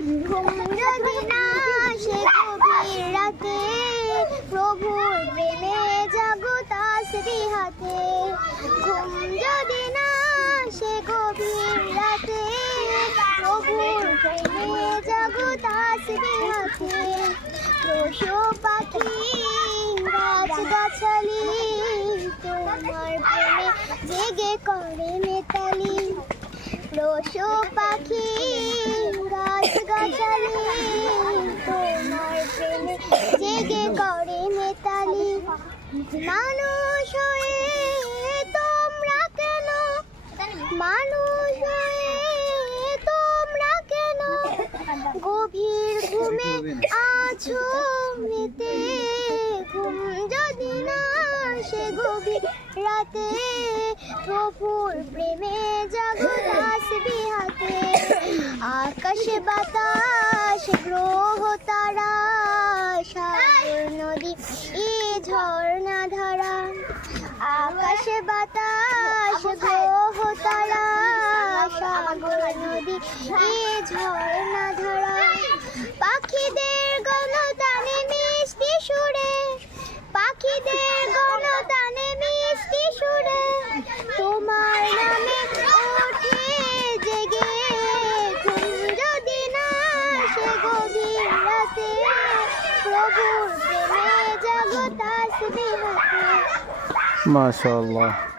যদি আসে গভীর রাতে প্রভুর প্রেমে জাগো তাসবি হাতে আসে গভীর রাতে প্রভুর প্রেমে জাগো পশু পাখি গাছ গাছালি তোমার প্রেমে জেগে করে মেতালি পশু পাখি গাছ তোমার প্রেমে করে মেতালি মানুষ হয়ে তোমরা কেন মানুষ হয়ে তোমরা কেন গভীর ঘুমে আছো মেতে ঘুম যদি না সে গভীর রাতে প্রভুর প্রেমে জগদাস বিহাতে। আকাশ বাতাস গ্রহ তারা সাগর নদী ই ঝর্ণা ধারা। আকাশে বাতাস গ্রহ তারা সাগর নদী ই ঝর্ণা ধারা পাখিদের গণতানে মিষ্টি সুরে পাখিদের গণতানে মিষ্টি সুরে তোমার নামে ওঠে জেগে ঘুম যদি না সে গভীর রাতে প্রভুর